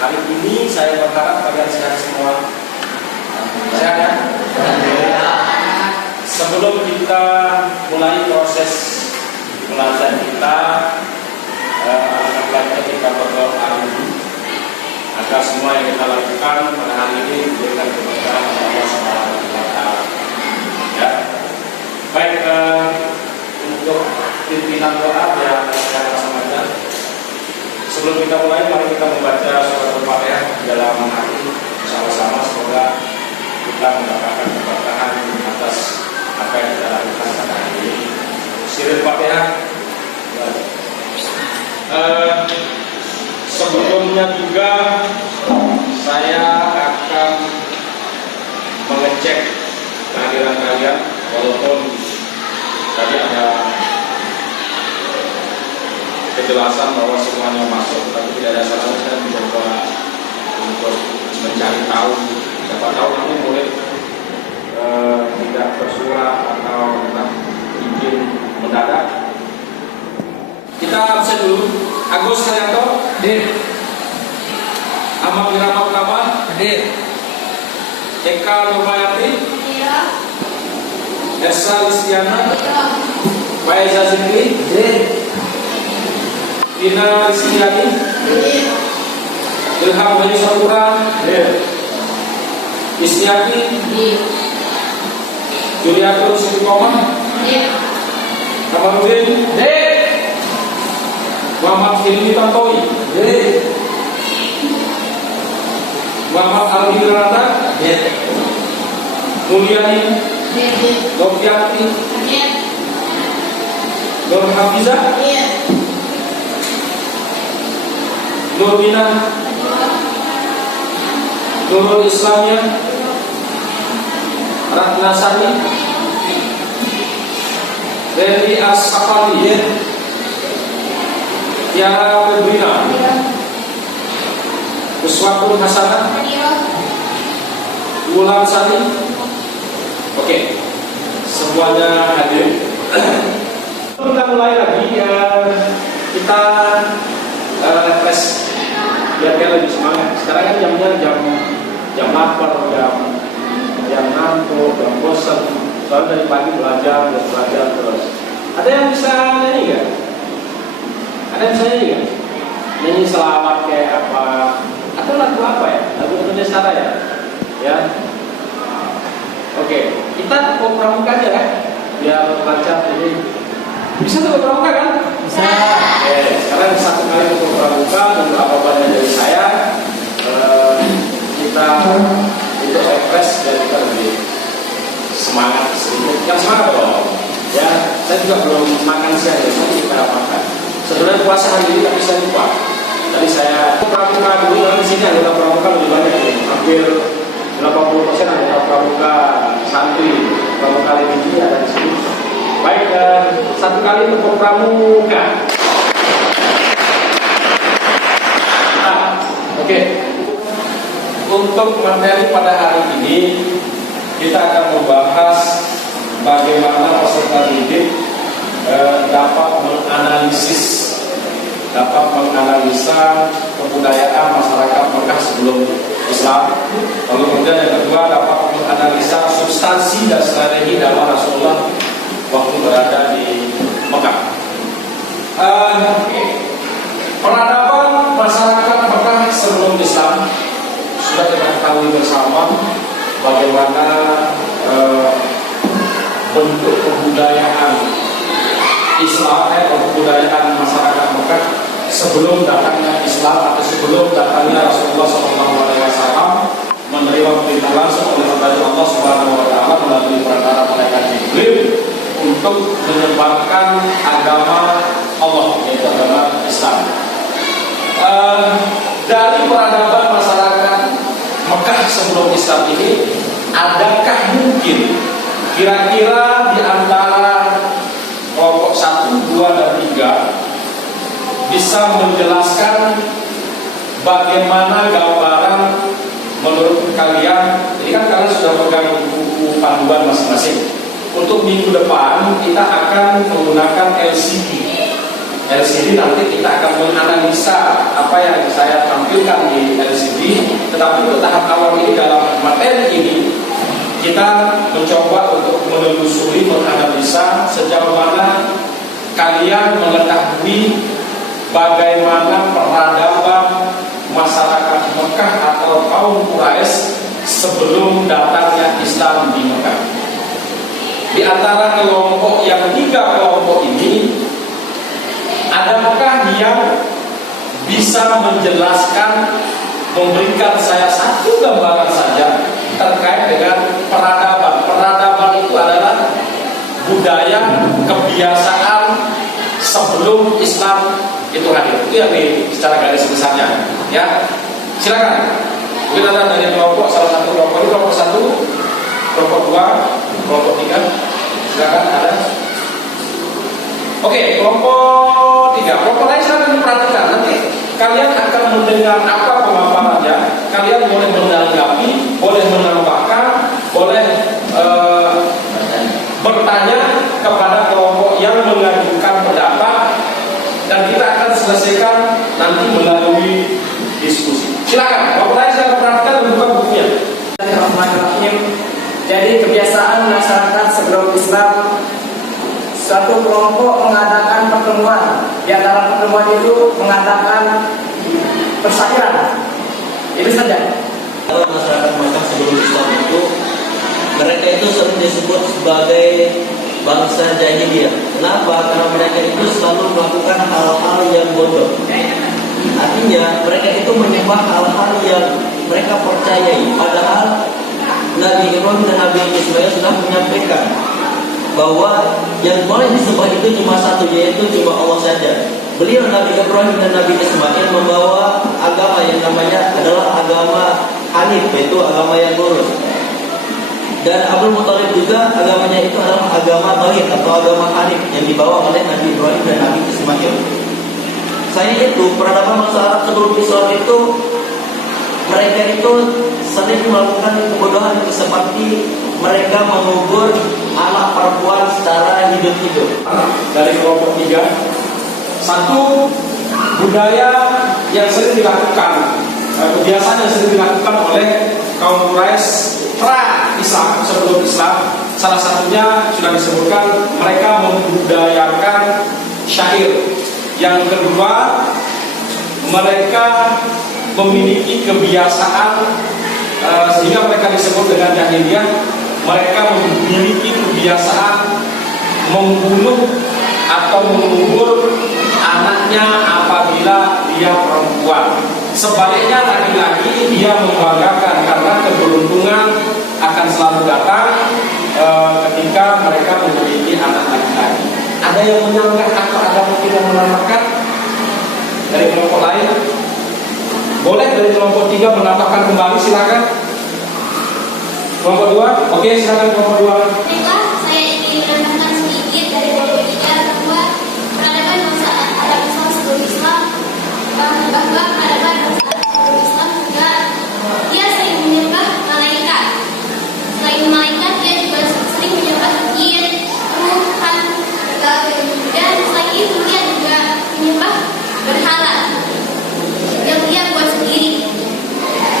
Hari ini saya berharap kalian sehat semua. Sehat ya? Sebelum kita mulai proses belajar kita, alangkah baiknya kita berdoa dulu agar semua yang kita lakukan pada hari ini diberikan keberkahan oleh Allah Subhanahu wa Ta'ala. Ya. Baik, untuk pimpinan doa yang saya laksanakan. Sebelum kita mulai, mari kita membaca surat Al-Fatihah dalam hati bersama-sama. Semoga kita mendapatkan keberkahan atas apa yang kita lakukan pada hari ini. Surah Al-Fatihah. Sebelumnya juga saya akan mengecek kehadiran kalian, walaupun tadi ada kejelasan bahwa semuanya masuk, tapi tidak ada salahnya saya mencoba untuk mencari tahu. Siapa tahu nanti murid tidak bersuara atau izin mendadak. Kita absen dulu. Agus Haryanto, hadir. Ahmad Wirama Utama, hadir. Eka Nurmayati, iya. Esa Listiana, Faiza Zikri, hadir. Dina Rizkyani, hadir. Ilham Bayu Sapura, hadir. Istiaki, hadir. Juliatur Sukoma, hadir. Kamarudin, hadir. Muhammad Hilmi Tantowi, hadir. Muhammad Alwi Rata, hadir. Mulyani, hadir. Noviati, hadir. Nur Hafiza, hadir. Nurmina, Nurul Islamia, Ratna Sani, Reni As-Sakali, Tiara Febrina, Uswatun Hasanah, Wulan Sani. Oke, semuanya hadir. Kita mulai lagi ya. Kita refresh biar lebih semangat. Sekarang kan jamnya jam lapar, jam ngantuk, jam bosan. Soalnya dari pagi belajar terus. Ada yang bisa nyanyi nggak? Ada yang bisa nyanyi nggak? Nyanyi selawat kayak apa? Atau lagu apa ya? Lagu Indonesia ya? Ya. Oke, kita mau pramuka aja ya, biar lancar ini. Bisa tuh pramuka kan? Bisa. Sekarang satu kali untuk pramuka, untuk apa-apa dari saya. Kita untuk refresh dan kita lebih semangat sedikit. Yang semangat dong. Ya, saya juga belum makan siang, jadi kita makan. Sebenarnya puasa hari ini tapi saya lupa. Tadi saya pramuka dulu, di sini anggota pramuka lebih banyak, hampir 80% anggota pramuka santri, pramuka religi ada di sini. Baik, satu kali untuk pramuka. Oke. Untuk materi pada hari ini kita akan membahas bagaimana peserta didik dapat menganalisa kebudayaan masyarakat Mekah sebelum Islam. Lalu kemudian yang kedua dapat menganalisa substansi dan strategi dakwah Rasulullah waktu berada di Mekah. Peradaban masyarakat Mekah sebelum Islam sudah kita ketahui bersama bagaimana bentuk kebudayaan Islam atau kebudayaan masyarakat Mekah sebelum datangnya Islam atau sebelum datangnya Rasulullah SAW menerima perintah langsung oleh Allah Subhanahu Wa Taala melalui perantara malaikat Jibril untuk menyebarkan agama Allah, yaitu agama Islam. Dari peradaban masyarakat Mekah sebelum Islam ini, adakah mungkin kira-kira di antara kelompok 1, 2, dan 3 bisa menjelaskan bagaimana gambaran menurut kalian? Ini kan kalian sudah pegang buku panduan masing-masing. Untuk minggu depan kita akan menggunakan LCD. LCD nanti kita akan menganalisa apa yang saya tampilkan di LCD. Tetapi untuk tahap awal ini, dalam materi ini kita mencoba untuk menelusuri, menganalisa sejauh mana kalian mengetahui bagaimana peradaban masyarakat Mekah atau kaum Quraisy sebelum datangnya Islam di Mekah. Di antara kelompok yang 3 kelompok ini, adakah yang bisa menjelaskan, memberikan saya satu gambaran saja terkait dengan peradaban? Peradaban itu adalah budaya, kebiasaan sebelum Islam itu hadir. Itu yang secara garis besarnya, ya. Silakan. Mungkin ada dari kelompok, salah satu kelompok ini, kelompok 1, kelompok 2, kelompok 3. Silakan, ada. Oke, kelompok 3. Kelompok lain silakan diperhatikan. Nanti kalian akan mendengar apa pemaparannya. Kalian boleh menanggapi, boleh menambahkan, boleh bertanya kepada kelompok yang mengajukan pendapat, dan kita akan selesaikan nanti melalui diskusi. Silakan, kelompok lain silakan perhatikan dan buka bukunya. Jadi kebiasaan masyarakat sebelum Islam, suatu kelompok mengadakan pertemuan. Di antara pertemuan itu mengadakan persyakiran. Itu saja. Kalau masyarakat Mekah sebelum Islam itu, mereka itu sering disebut sebagai bangsa jahiliyah. Kenapa? Karena mereka itu selalu melakukan hal-hal yang bodoh. Artinya mereka itu menyembah hal-hal yang mereka percayai. Padahal Nabi Ibrahim dan Nabi Ismail sudah menyampaikan bahwa yang boleh disembah itu cuma satu, yaitu cuma Allah saja. Beliau Nabi Ibrahim dan Nabi Ismail membawa agama yang namanya adalah agama Hanif, yaitu agama yang lurus. Dan Abdul Muthalib juga agamanya itu adalah agama Tauhid atau agama Hanif yang dibawa oleh Nabi Ibrahim dan Nabi Ismail. Saya itu peradaban masyarakat sebelum Islam itu, mereka itu sering melakukan kebodohan seperti mereka mengubur anak perempuan secara hidup-hidup. Dari kelompok 3, 1, budaya yang sering dilakukan, kebiasaan yang sering dilakukan oleh kaum Quraisy pra-Islam, sebelum Islam. Salah satunya sudah disebutkan, mereka membudayakan syair. Yang kedua, mereka memiliki kebiasaan sehingga mereka disebut dengan jahiliyah. Mereka memiliki kebiasaan membunuh atau mengubur anaknya apabila dia perempuan. Sebaliknya laki-laki dia membanggakan karena keberuntungan akan selalu datang ketika mereka memiliki anak laki-laki. Ada yang menyanggah atau ada mungkin yang menambahkan dari kelompok lain? Boleh dari kelompok 3 menambahkan kembali, silakan. Kelompok 2, oke, silakan kelompok 2. Baiklah, saya ingin menambahkan sedikit dari kelompok 3 bahwa peradaban bangsa Arab Islam sebelum Islam, bahwa peradaban bangsa Arab sebelum Islam juga dia sering menyembah malaikat. Selain malaikat, dia juga sering menyembah jin, Tuhan, dan selain itu dia juga menyembah berhala yang dia buat sendiri.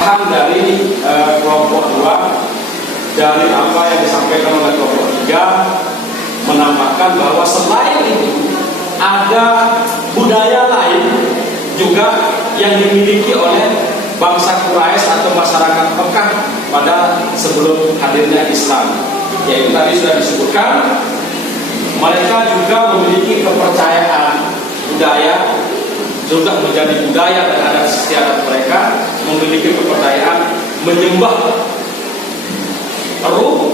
Paham dari kelompok 2, dari apa yang disampaikan oleh kelompok 3, menambahkan bahwa selain itu ada budaya lain juga yang dimiliki oleh bangsa Quraisy atau masyarakat Mekah pada sebelum hadirnya Islam. Yaitu tadi sudah disebutkan, mereka juga memiliki kepercayaan budaya, juga menjadi budaya dan adat istiadat mereka, memiliki kepercayaan menyembah ruh,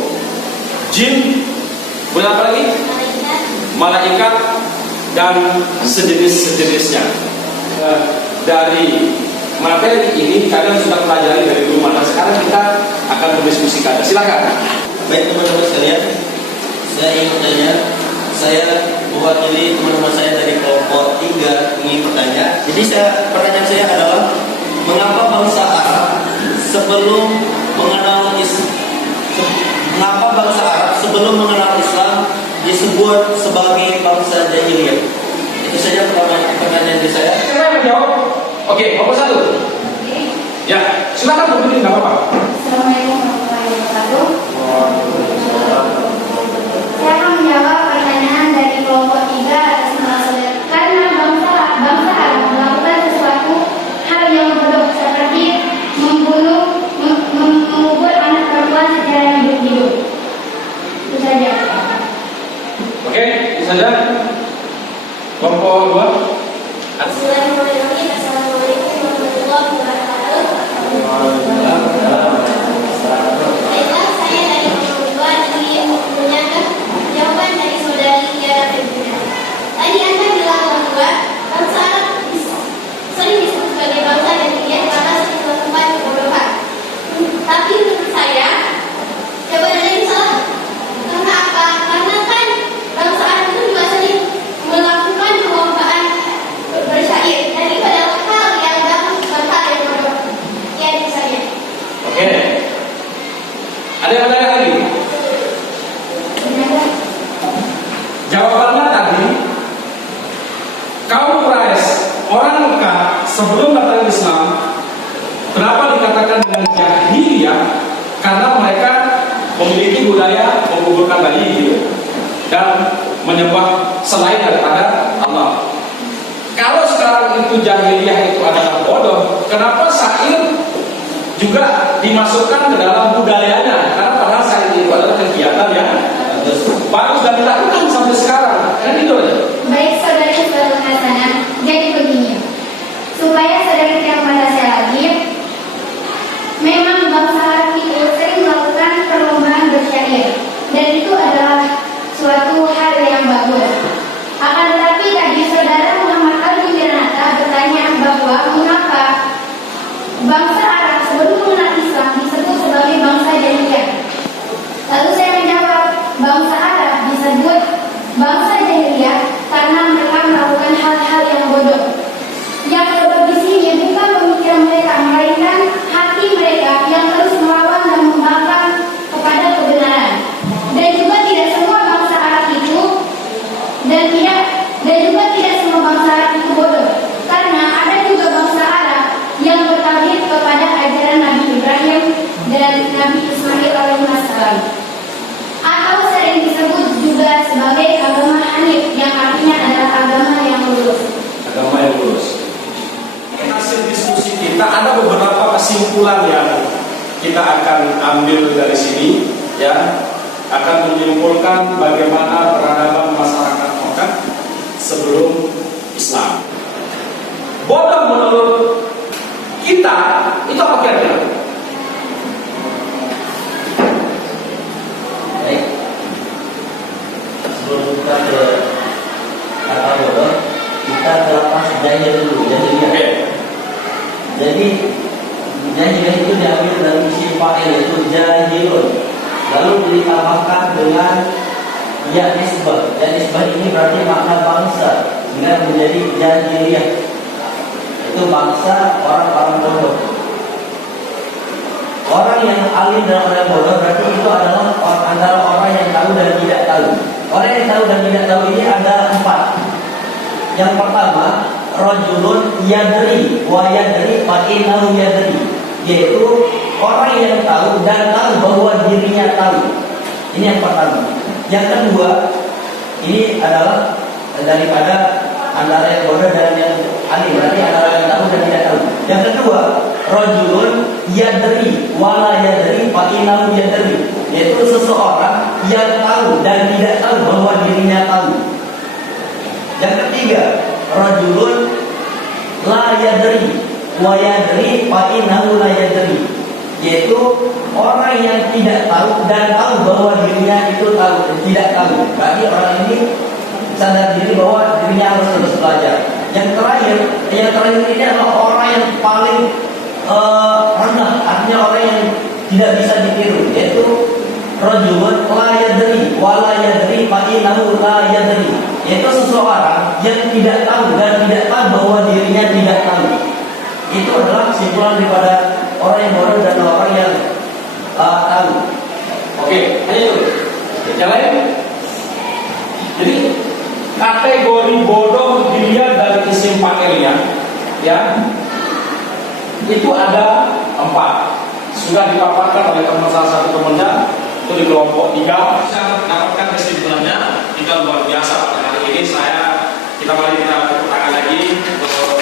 jin, apa lagi? malaikat dan sejenis-sejenisnya. Dari materi ini kalian sudah pelajari dari rumah, dan sekarang kita akan berdiskusikan. Silakan. Baik teman-teman sekalian, saya ingin bertanya. Saya mewakili teman-teman saya dari kelompok 3 ingin bertanya. Jadi pertanyaan saya adalah, mengapa bangsa Arab sebelum mengenal Islam disebut sebagai bangsa jahiliyah? Itu saja pertanyaan dari saya. Siapa yang menjawab? Oke, nomor 1. Ya, silakan berdiri, nggak apa-apa. Assalamualaikum warahmatullahi wabarakatuh. Saya akan menjawab pertanyaan dari kelompok 3 atas nama saudara. Karena bangsa Arab melakukan sesuatu hal yang bodoh seperti mengubur anak perempuan secara hidup-hidup. Itu saja. Oke, itu saja. Kelompok 2. Bismillahirrahmanirrahim. Assalamualaikum warahmatullahi wabarakatuh. Baiklah, saya dari kelompok 2 ingin menanyakan jawaban dari saudari Tiara Febrina. Tadi Anda bilang bahwa bangsa Arab sering disebut sebagai bangsa jahiliyah karena sering melakukan kebodohan. Tapi menurut saya, jawaban Anda ini salah. Karena apa? Karena kan bangsa Arab itu juga sering melakukan perlombaan bersyair, dan itu adalah hal yang bagus, bukan hal yang bodoh. Ya, itu saja. Oke. Ada yang bertanya lagi? Jawabannya tadi, kaum Quraisy, orang Mekah sebelum datang Islam, kenapa dikatakan dengan jahiliyah? Karena mereka memiliki budaya menguburkan bayi gitu, dan menyembah selain daripada Allah. Kalau sekarang itu jahiliyah itu adalah bodoh, kenapa syair juga dimasukkan ke dalam budayanya? Karena padahal syair itu adalah kegiatan yang bagus dan dilakukan sampai sekarang. Kan itu aja. Baik, saudari Ismail Hasanah, jadi begini, supaya saudari tidak membatasi lagi, memang bangsa Arab itu sering melakukan perlombaan bersyair, dan itu adalah suatu hal yang bagus. Akan tetapi tadi saudara Muhammad Al-Jumiranata bertanya bahwa mengapa bangsa Arab sebelum mengenal Islam disebut sebagai bangsa jahiliyah. Lalu saya menjawab, bangsa Arab disebut bangsa jahiliyah karena mereka melakukan hal-hal yang bodoh. Yang bodoh di sini bukan pemikiran mereka, melainkan hati mereka yang terus melawan dan membangkang kepada kebenaran. Dan juga tidak semua bangsa Arab itu dan juga tidak semua bangsa Arab itu bodoh. Karena ada juga bangsa Arab yang bertauhid kepada ajaran Nabi Ibrahim dan Nabi Ismail alaihissalam, atau sering disebut juga sebagai agama Hanif, yang artinya adalah agama yang lurus. Agama yang lurus. Hasil diskusi kita ada beberapa kesimpulan yang kita akan ambil dari sini, ya, akan menyimpulkan bagaimana peradaban masyarakat Mekah sebelum Islam. Bodoh menurut kita itu apa kira-kira? Baik. Sebelum kita ke kata bodoh, kita ke lapas jahil dulu, jahiliyah. Oke. Jadi jahiliyah itu diambil dari isim fa'il, yaitu jahilun, lalu ditambahkan dengan ya nisbah. Ya nisbah ini berarti makna bangsa, sehingga menjadi jahiliyah. Itu bangsa orang-orang bodoh. Orang yang alim dan orang yang bodoh berarti itu adalah antara orang yang tahu dan tidak tahu. Orang yang tahu dan tidak tahu ini ada 4. Yang pertama, rajulun yadri wa yadri fa innahu yadri, yaitu orang yang tahu dan tahu bahwa dirinya tahu. Ini yang pertama. Yang kedua, ini adalah daripada antara yang bodoh dan yang alim, berarti antara yang tahu dan tidak tahu. Yang kedua, rajulun yadri wala yadri fa innahu yadri, yaitu seseorang yang tahu dan tidak tahu bahwa dirinya tahu. Yang ketiga, rajulun la yadri wa yadri fa innahu la yadri, yaitu orang yang tidak tahu dan tahu bahwa dirinya itu tahu, tidak tahu. Berarti orang ini sadar diri bahwa dirinya harus terus belajar. Yang terakhir ini adalah orang yang paling rendah, artinya orang yang tidak bisa ditiru, yaitu rajulun la yadri wa la yadri fa innahu la yadri, yaitu seseorang yang tidak tahu dan tidak tahu bahwa dirinya tidak tahu. Itu adalah kesimpulan daripada orang yang bodoh dan orang yang tahu. Oke, hanya itu. Yang lain? Jadi kategori bodoh dilihat dari isim pakainya, ya. Itu ada 4. Sudah dipaparkan oleh teman salah satu temannya itu di kelompok 3. Bisa dapatkan kesimpulannya. Kita luar biasa pada hari ini. Kita mari kita tepuk tangan lagi untuk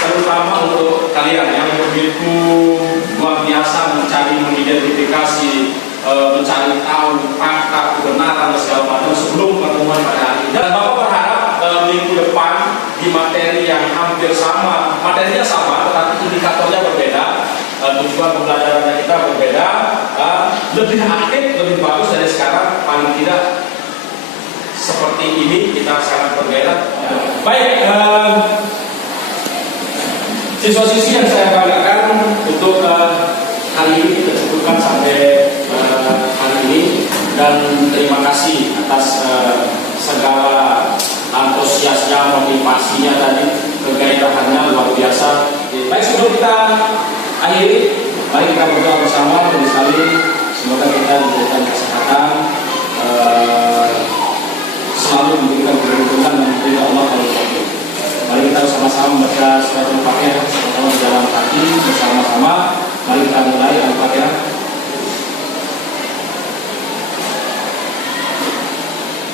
terutama untuk kalian yang begitu luar biasa mencari, mengidentifikasi, mencari tahu fakta, kebenaran dan segala macam sebelum pertemuan pada hari ini. Dan Bapak berharap minggu depan di materi yang hampir sama, materinya sama tetapi indikatornya berbeda, tujuan pembelajarannya kita berbeda, lebih aktif, lebih bagus dari sekarang, paling tidak seperti ini kita sangat berbeda. Baik, siswa-siswi yang saya banggakan untuk hari ini kita cukupkan sampai hari ini, dan terima kasih atas segala antusiasnya, motivasinya tadi, kegairahannya luar biasa. Baik, sebelum kita akhiri, mari kita berdoa bersama. Dan sekali semoga kita diberikan kesehatan, selalu diberikan keberuntungan dan ridha Allah. Mari kita sama-sama membaca surat Al-Fatihah, sama-sama berjalan kaki bersama-sama. Mari kita mulai Al-Fatihah.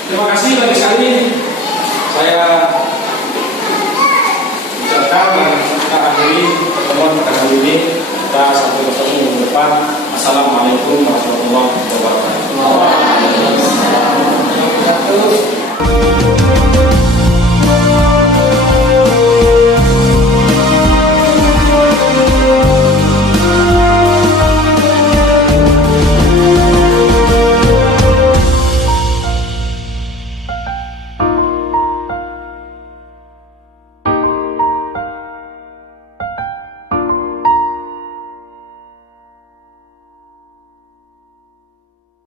Terima kasih lagi sekali. Saya ucapkan dan kita akhiri pertemuan pada hari ini. Kita sampai bertemu minggu depan. Assalamualaikum warahmatullahi wabarakatuh.